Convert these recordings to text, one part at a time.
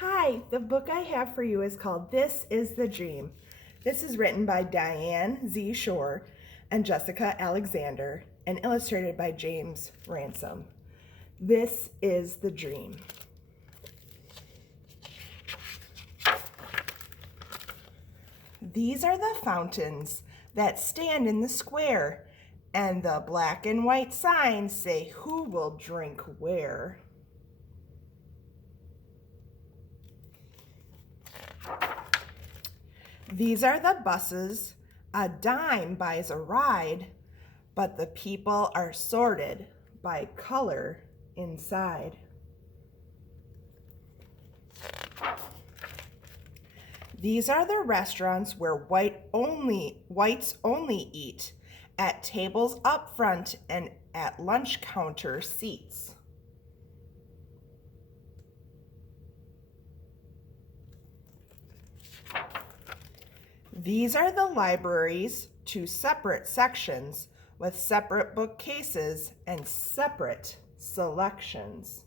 Hi, the book I have for you is called This is the Dream. This is written by Diane Z. Shore and Jessica Alexander and illustrated by James Ransom. This is the dream. These are the fountains that stand in the square, and the black and white signs say who will drink where. These are the buses, a dime buys a ride, but the people are sorted by color inside. These are the restaurants where whites only eat, at tables up front and at lunch counter seats. These are the libraries, two separate sections with separate bookcases and separate selections.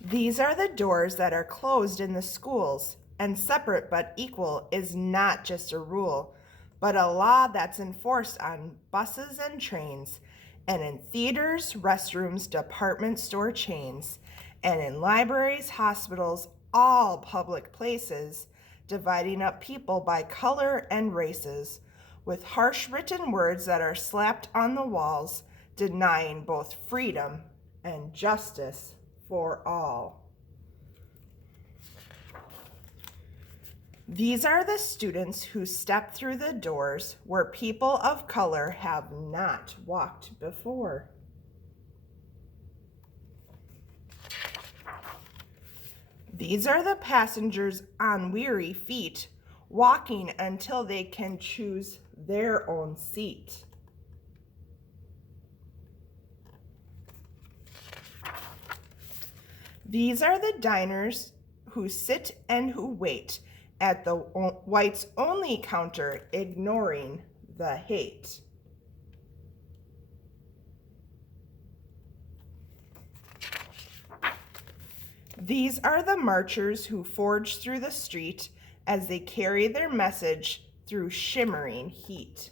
These are the doors that are closed in the schools, and separate but equal is not just a rule, but a law that's enforced on buses and trains, and in theaters, restrooms, department store chains, and in libraries, hospitals, all public places, dividing up people by color and races, with harsh written words that are slapped on the walls, denying both freedom and justice for all. These are the students who step through the doors where people of color have not walked before. These are the passengers on weary feet, walking until they can choose their own seat. These are the diners who sit and who wait at the whites only counter, ignoring the hate. These are the marchers who forge through the street as they carry their message through shimmering heat.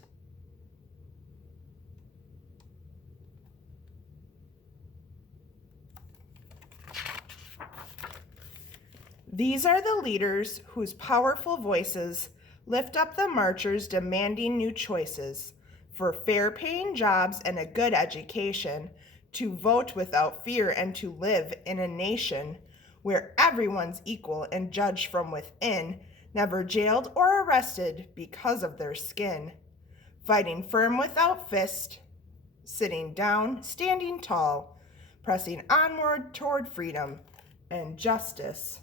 These are the leaders whose powerful voices lift up the marchers demanding new choices for fair-paying jobs and a good education, to vote without fear and to live in a nation where everyone's equal and judged from within, never jailed or arrested because of their skin, fighting firm without fist, sitting down, standing tall, pressing onward toward freedom and justice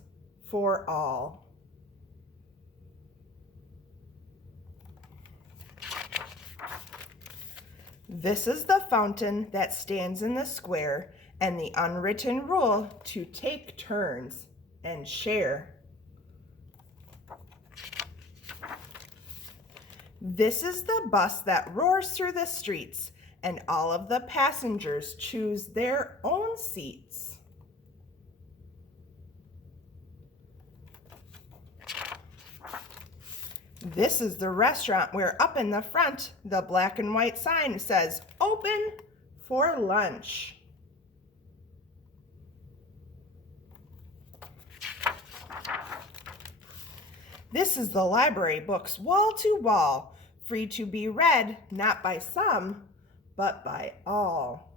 for all. This is the fountain that stands in the square, and the unwritten rule to take turns and share. This is the bus that roars through the streets, and all of the passengers choose their own seats. This is the restaurant where up in the front, the black and white sign says, "Open for lunch." This is the library, books wall to wall, free to be read, not by some, but by all.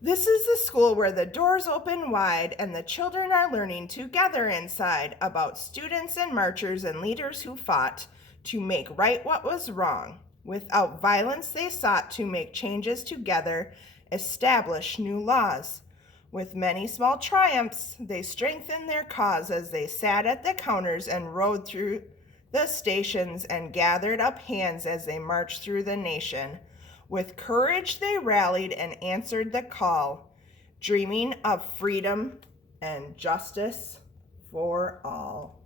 This is the school where the doors open wide and the children are learning together inside about students and marchers and leaders who fought to make right what was wrong. Without violence, they sought to make changes together, establish new laws. With many small triumphs, they strengthened their cause as they sat at the counters and rode through the stations and gathered up hands as they marched through the nation. With courage, they rallied and answered the call, dreaming of freedom and justice for all.